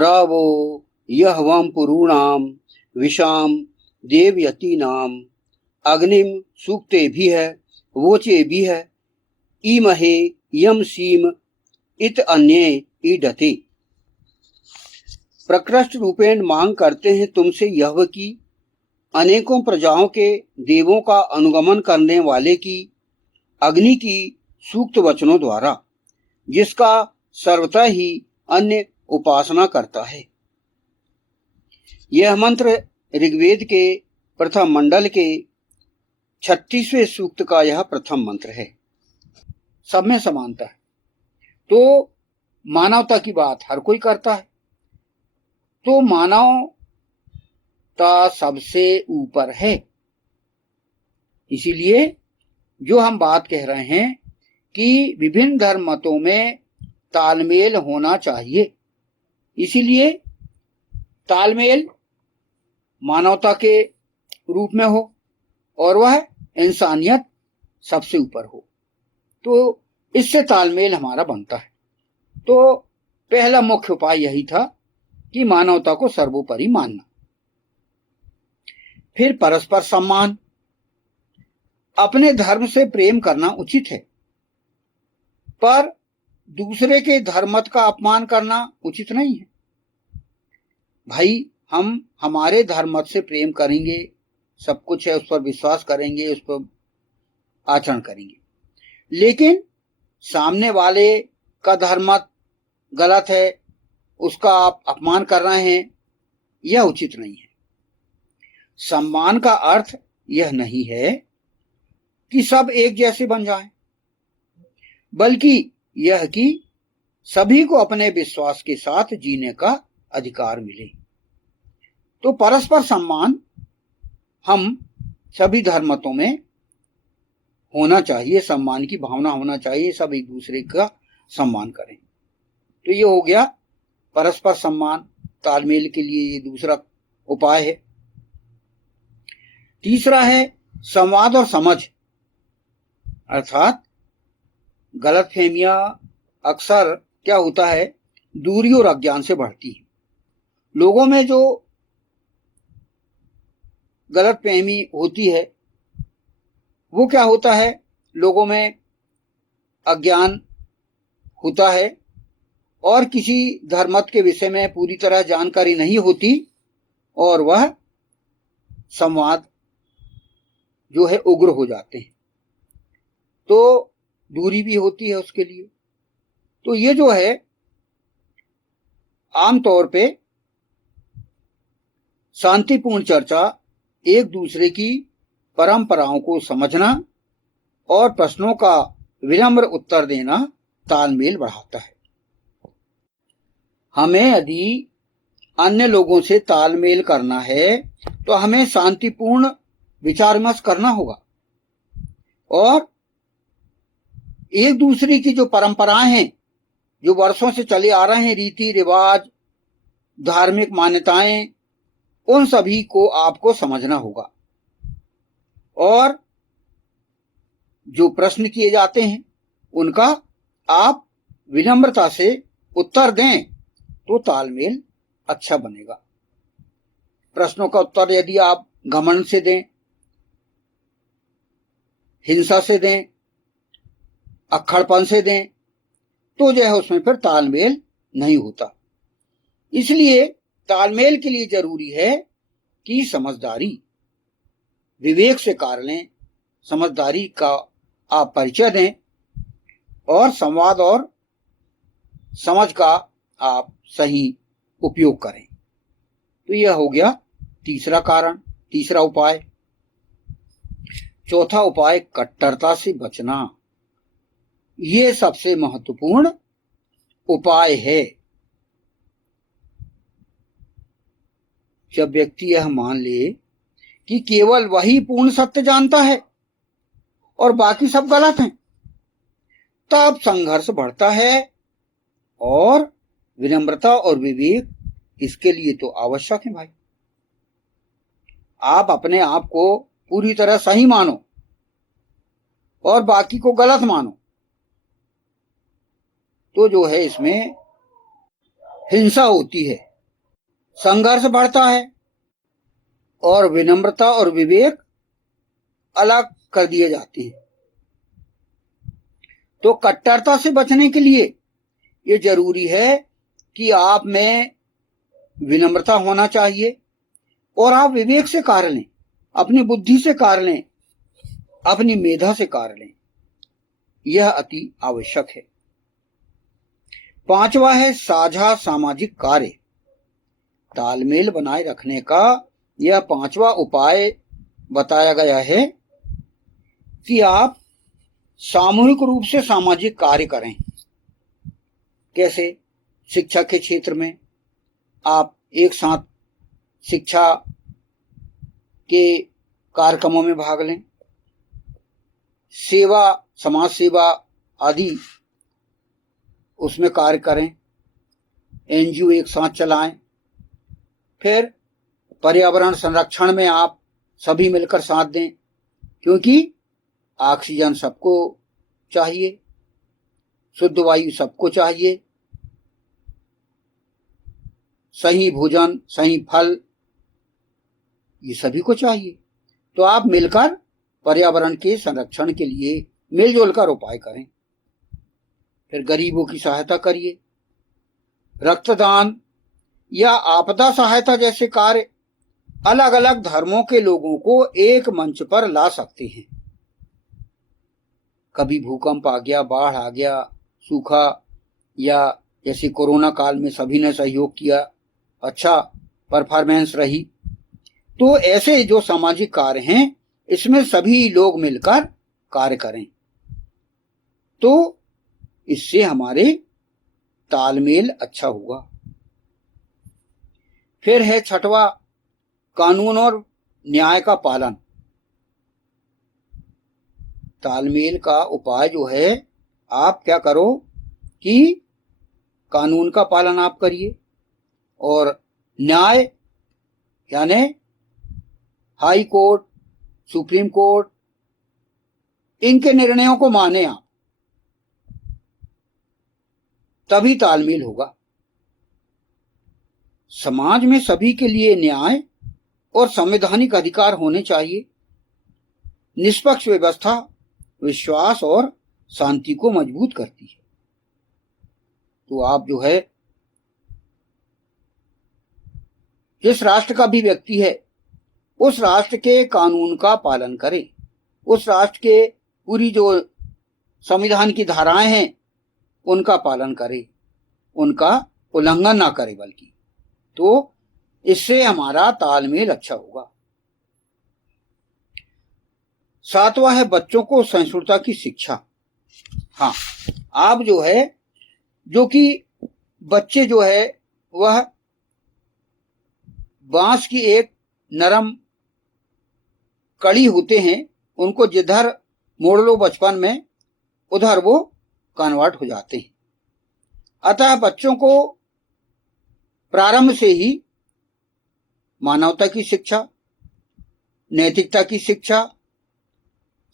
प्रवो यहवं पुरूणाम विशाम देवयतीनाम अग्निम सूक्तेभिः वोचेभिः ईमहे यम सीम इत अन्ये ईडते। प्रकृष्ट रूपेण मांग करते हैं तुमसे यह की अनेकों प्रजाओं के देवों का अनुगमन करने वाले की अग्नि की सूक्त वचनों द्वारा, जिसका सर्वथा ही अन्य उपासना करता है। यह मंत्र ऋग्वेद के प्रथम मंडल के 36वें सूक्त का यह प्रथम मंत्र है। सब में समानता है। तो मानवता की बात हर कोई करता है, तो मानवता सबसे ऊपर है। इसीलिए जो हम बात कह रहे हैं कि विभिन्न धर्म मतों में तालमेल होना चाहिए, इसीलिए तालमेल मानवता के रूप में हो और वह इंसानियत सबसे ऊपर हो, तो इससे तालमेल हमारा बनता है। तो पहला मुख्य उपाय यही था कि मानवता को सर्वोपरि मानना। फिर परस्पर सम्मान। अपने धर्म से प्रेम करना उचित है, पर दूसरे के धर्म मत का अपमान करना उचित नहीं है। भाई, हम हमारे धर्म मत से प्रेम करेंगे, सब कुछ है, उस पर विश्वास करेंगे, उस पर आचरण करेंगे, लेकिन सामने वाले का धर्म मत गलत है, उसका आप अपमान कर रहे हैं, यह उचित नहीं है। सम्मान का अर्थ यह नहीं है कि सब एक जैसे बन जाएं, बल्कि यह कि सभी को अपने विश्वास के साथ जीने का अधिकार मिले। तो परस्पर सम्मान हम सभी धर्मों में होना चाहिए, सम्मान की भावना होना चाहिए, सब एक दूसरे का सम्मान करें। तो ये हो गया परस्पर सम्मान, तालमेल के लिए ये दूसरा उपाय है। तीसरा है संवाद और समझ, अर्थात गलतफहमियां अक्सर क्या होता है, दूरी और अज्ञान से बढ़ती है। लोगों में जो गलतफहमी होती है वो क्या होता है, लोगों में अज्ञान होता है और किसी धर्मत के विषय में पूरी तरह जानकारी नहीं होती, और वह संवाद जो है उग्र हो जाते हैं, तो दूरी भी होती है उसके लिए। तो ये जो है आमतौर पे शांतिपूर्ण चर्चा, एक दूसरे की परंपराओं को समझना और प्रश्नों का विनम्र उत्तर देना तालमेल बढ़ाता है। हमें यदि अन्य लोगों से तालमेल करना है तो हमें शांतिपूर्ण विचार विमर्श करना होगा, और एक दूसरे की जो परंपराएं हैं, जो वर्षों से चले आ रहे हैं, रीति रिवाज, धार्मिक मान्यताएं, उन सभी को आपको समझना होगा, और जो प्रश्न किए जाते हैं उनका आप विनम्रता से उत्तर दें तो तालमेल अच्छा बनेगा। प्रश्नों का उत्तर यदि आप घमंड से दें, हिंसा से दें, अक्खड़पन से दें, तो जो है उसमें फिर तालमेल नहीं होता। इसलिए तालमेल के लिए जरूरी है कि समझदारी, विवेक से कार्य लें, समझदारी का आप परिचय दें, और संवाद और समझ का आप सही उपयोग करें। तो यह हो गया तीसरा कारण, तीसरा उपाय। चौथा उपाय कट्टरता से बचना। ये सबसे महत्वपूर्ण उपाय है। जब व्यक्ति यह मान ले कि केवल वही पूर्ण सत्य जानता है और बाकी सब गलत हैं, तब संघर्ष बढ़ता है, और विनम्रता और विवेक इसके लिए तो आवश्यक है। भाई, आप अपने आप को पूरी तरह सही मानो और बाकी को गलत मानो, तो जो है इसमें हिंसा होती है, संघर्ष बढ़ता है और विनम्रता और विवेक अलग कर दिए जाते हैं। तो कट्टरता से बचने के लिए ये जरूरी है कि आप में विनम्रता होना चाहिए और आप विवेक से कार्य लें, अपनी बुद्धि से कार्य लें, अपनी मेधा से कार्य लें। यह अति आवश्यक है। पांचवा है साझा सामाजिक कार्य। तालमेल बनाए रखने का यह पांचवा उपाय बताया गया है कि आप सामूहिक रूप से सामाजिक कार्य करें। कैसे? शिक्षा के क्षेत्र में आप एक साथ शिक्षा के कार्यक्रमों में भाग लें, सेवा, समाज सेवा आदि उसमें कार्य करें, एनजीओ एक साथ चलाएं। फिर पर्यावरण संरक्षण में आप सभी मिलकर साथ दें, क्योंकि ऑक्सीजन सबको चाहिए, शुद्ध वायु सबको चाहिए, सही भोजन, सही फल, ये सभी को चाहिए। तो आप मिलकर पर्यावरण के संरक्षण के लिए मिलजुल कर उपाय करें। फिर गरीबों की सहायता करिए। रक्तदान या आपदा सहायता जैसे कार्य अलग अलग धर्मों के लोगों को एक मंच पर ला सकते हैं। कभी भूकंप आ गया, बाढ़ आ गया, सूखा, या जैसे कोरोना काल में सभी ने सहयोग किया, अच्छा परफॉर्मेंस रही। तो ऐसे जो सामाजिक कार्य हैं इसमें सभी लोग मिलकर कार्य करें, तो इससे हमारे तालमेल अच्छा होगा। फिर है छठवा, कानून और न्याय का पालन। तालमेल का उपाय जो है, आप क्या करो कि कानून का पालन आप करिए और न्याय यानी हाई कोर्ट, सुप्रीम कोर्ट, इनके निर्णयों को माने आप, तभी तालमेल होगा। समाज में सभी के लिए न्याय और संवैधानिक अधिकार होने चाहिए। निष्पक्ष व्यवस्था विश्वास और शांति को मजबूत करती है। तो आप जो है, जिस राष्ट्र का भी व्यक्ति है उस राष्ट्र के कानून का पालन करे, उस राष्ट्र के पूरी जो संविधान की धाराएं हैं उनका पालन करे, उनका उल्लंघन ना करे, बल्कि तो इससे हमारा तालमेल अच्छा होगा। सातवां है बच्चों को सहिष्णुता की शिक्षा। हाँ, आप जो है, जो कि बच्चे जो है वह बांस की एक नरम कड़ी होते हैं, उनको जिधर मोड़ लो बचपन में उधर वो कन्वर्ट हो जाते हैं। अतः बच्चों को प्रारंभ से ही मानवता की शिक्षा, नैतिकता की शिक्षा,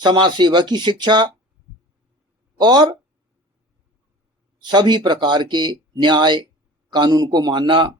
समाज सेवा की शिक्षा और सभी प्रकार के न्याय कानून को मानना,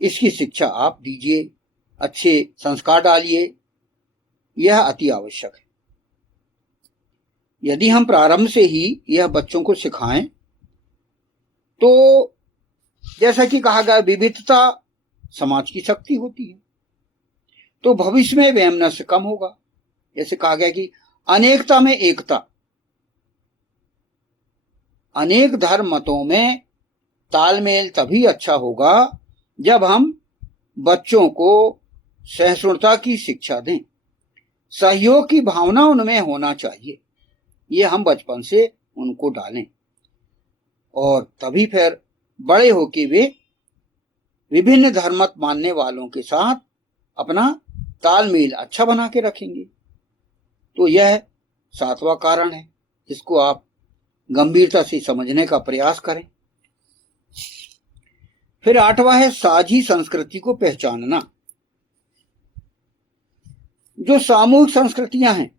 इसकी शिक्षा आप दीजिए, अच्छे संस्कार डालिए। यह अति आवश्यक है। यदि हम प्रारंभ से ही यह बच्चों को सिखाएं तो जैसा कि कहा गया, विविधता समाज की शक्ति होती है, तो भविष्य में वैमनस्य कम होगा। जैसे कहा गया कि अनेकता में एकता। अनेक धर्म मतों में तालमेल तभी अच्छा होगा जब हम बच्चों को सहिष्णुता की शिक्षा दें। सहयोग की भावना उनमें होना चाहिए, ये हम बचपन से उनको डालें, और तभी फिर बड़े होके वे विभिन्न धर्म मत मानने वालों के साथ अपना तालमेल अच्छा बना के रखेंगे। तो यह सातवां कारण है, जिसको आप गंभीरता से समझने का प्रयास करें। फिर आठवां है साझी संस्कृति को पहचानना। जो सामूहिक संस्कृतियां हैं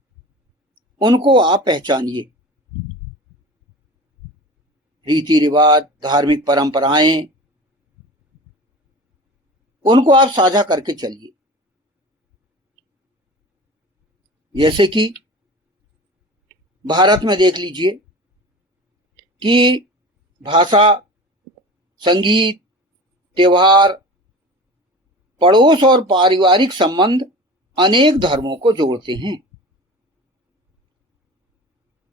उनको आप पहचानिए। रीति रिवाज, धार्मिक परंपराएं, उनको आप साझा करके चलिए। जैसे कि भारत में देख लीजिए कि भाषा, संगीत, त्योहार, पड़ोस और पारिवारिक संबंध अनेक धर्मों को जोड़ते हैं।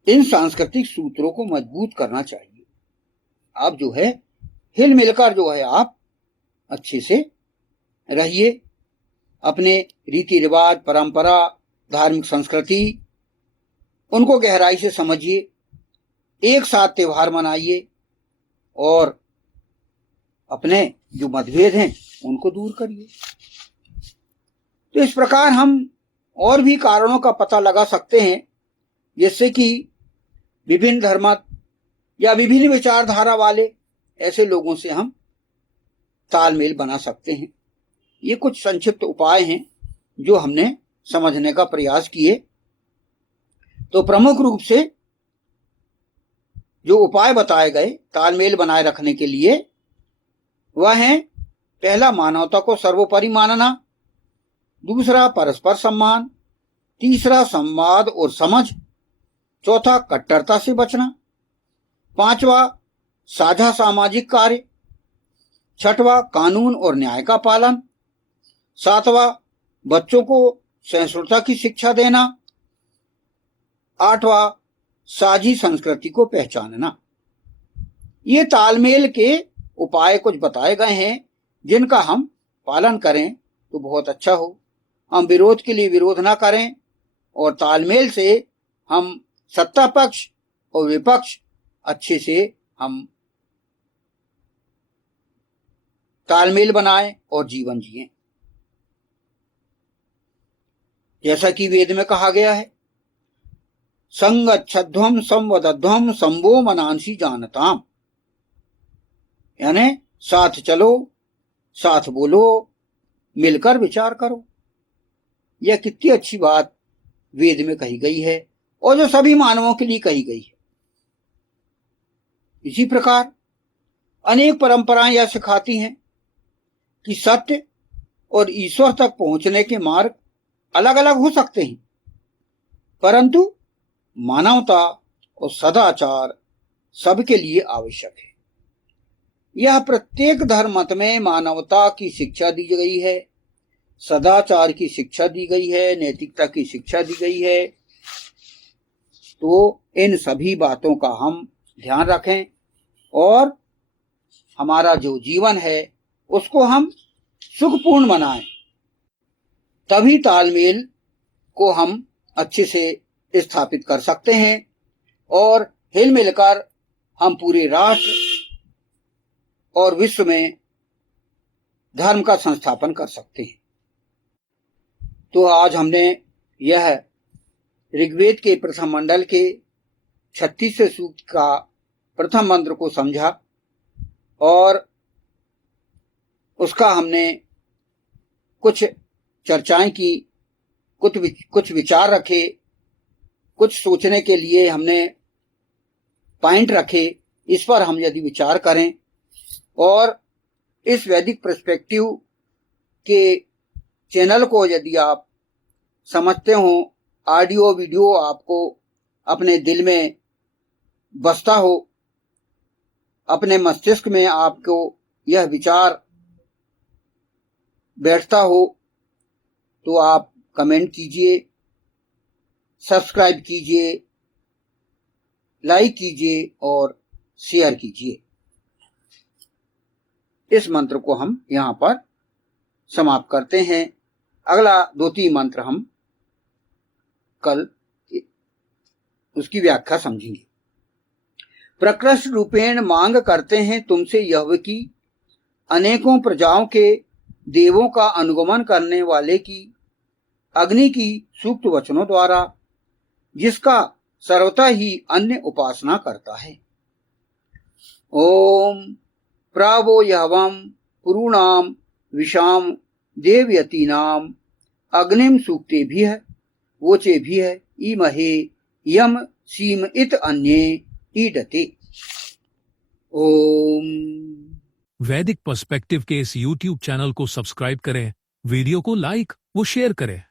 इन सांस्कृतिक सूत्रों को मजबूत करना चाहिए। आप जो है हिल मिलकर जो है आप अच्छे से रहिए। अपने रीति रिवाज, परंपरा, धार्मिक संस्कृति, उनको गहराई से समझिए। एक साथ त्योहार मनाइए और अपने जो मतभेद हैं उनको दूर करिए। तो इस प्रकार हम और भी कारणों का पता लगा सकते हैं, जिससे कि विभिन्न धर्म या विभिन्न विचारधारा वाले ऐसे लोगों से हम तालमेल बना सकते हैं। ये कुछ संक्षिप्त उपाय हैं जो हमने समझने का प्रयास किए। तो प्रमुख रूप से जो उपाय बताए गए तालमेल बनाए रखने के लिए वह है, पहला मानवता को सर्वोपरि मानना, दूसरा परस्पर सम्मान, तीसरा संवाद और समझ, चौथा कट्टरता से बचना, पांचवा साझा सामाजिक कार्य, छठवां कानून और न्याय का पालन, सातवां बच्चों को सहिष्णुता की शिक्षा देना, आठवां साझी संस्कृति को पहचानना। ये तालमेल के उपाय कुछ बताए गए हैं, जिनका हम पालन करें तो बहुत अच्छा हो। हम विरोध के लिए विरोध ना करें और तालमेल से हम सत्ता पक्ष और विपक्ष अच्छे से हम तालमेल बनाएं और जीवन जिएं। जैसा कि वेद में कहा गया है, संगच्छध्वम संवदध्वम संभो मनांसी जानताम, यानी साथ चलो, साथ बोलो, मिलकर विचार करो। यह कितनी अच्छी बात वेद में कही गई है और जो सभी मानवों के लिए कही गई है। इसी प्रकार अनेक परंपराएं यह सिखाती हैं कि सत्य और ईश्वर तक पहुंचने के मार्ग अलग अलग हो सकते हैं, परंतु मानवता और सदाचार सबके लिए आवश्यक है। यह प्रत्येक धर्म मत में मानवता की शिक्षा दी गई है, सदाचार की शिक्षा दी गई है, नैतिकता की शिक्षा दी गई है। तो इन सभी बातों का हम ध्यान रखें और हमारा जो जीवन है उसको हम सुखपूर्ण बनाएं। तभी तालमेल को हम अच्छे से स्थापित कर सकते हैं और हिल मिलकर हम पूरे राष्ट्र और विश्व में धर्म का संस्थापन कर सकते हैं। तो आज हमने यह ऋग्वेद के प्रथम मंडल के 36वें सूक्त का प्रथम मंत्र को समझा और उसका हमने कुछ चर्चाएं की, कुछ विचार रखे, कुछ सोचने के लिए हमने पॉइंट रखे। इस पर हम यदि विचार करें और इस वैदिक पर्सपेक्टिव के चैनल को यदि आप समझते हो, ऑडियो वीडियो आपको अपने दिल में बसता हो, अपने मस्तिष्क में आपको यह विचार बैठता हो, तो आप कमेंट कीजिए, सब्सक्राइब कीजिए, लाइक कीजिए और शेयर कीजिए। इस मंत्र को हम यहाँ पर समाप्त करते हैं। अगला 2-3 मंत्र हम कल उसकी व्याख्या समझेंगे। प्रकृष्ट रूपेण मांग करते हैं तुमसे यह की, अनेकों प्रजाओं के देवों का अनुगमन करने वाले की, अग्नि की सूक्त वचनों द्वारा, जिसका सर्वथा ही अन्य उपासना करता है। ओम प्रावो यहवम पुरूणाम विषाम देवयतीनाम अग्निम सूक्तेभ्यः वोचेभ्यः ईमहे यम सीम इत अन्ये ईडते। ओम। वैदिक पर्सपेक्टिव के इस YouTube चैनल को सब्सक्राइब करें, वीडियो को लाइक व शेयर करें।